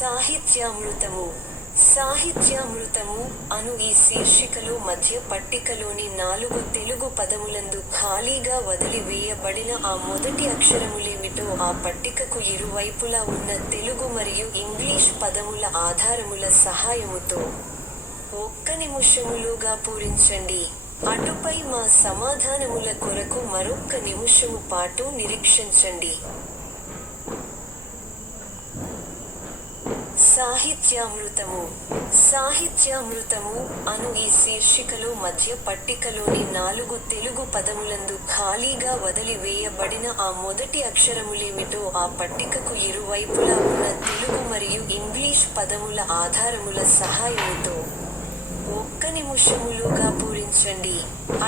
సాహిత్యామృతము. సాహిత్యామృతము అను ఈ శీర్షికలో మధ్య పట్టికలోని 4 తెలుగు పదములందు ఖాళీగా వదిలివేయబడిన ఆ మొదటి అక్షరములేమిటో ఆ పట్టికకు ఇరువైపులా ఉన్న తెలుగు మరియు ఇంగ్లీష్ పదముల ఆధారముల సహాయముతో 1 నిముషములోగా పూరించండి. అటుపై మా సమాధానముల కొరకు మరొక్క నిముషము పాటు నిరీక్షించండి. సాహిత్యామృతము. సాహిత్యామృతము అను ఈ శీర్షికలో మధ్య పట్టికలోని 4 తెలుగు పదములందు ఖాళీగా వదిలివేయబడిన ఆ మొదటి అక్షరములేమిటో ఆ పట్టికకు ఇరువైపులా ఉన్న తెలుగు మరియు ఇంగ్లీష్ పదముల ఆధారముల సహాయముతో 1 నిముషములోగా పూరించండి.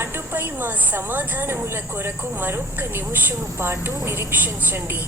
అటుపై మా సమాధానముల కొరకు మరొక్క నిముషము పాటు నిరీక్షించండి.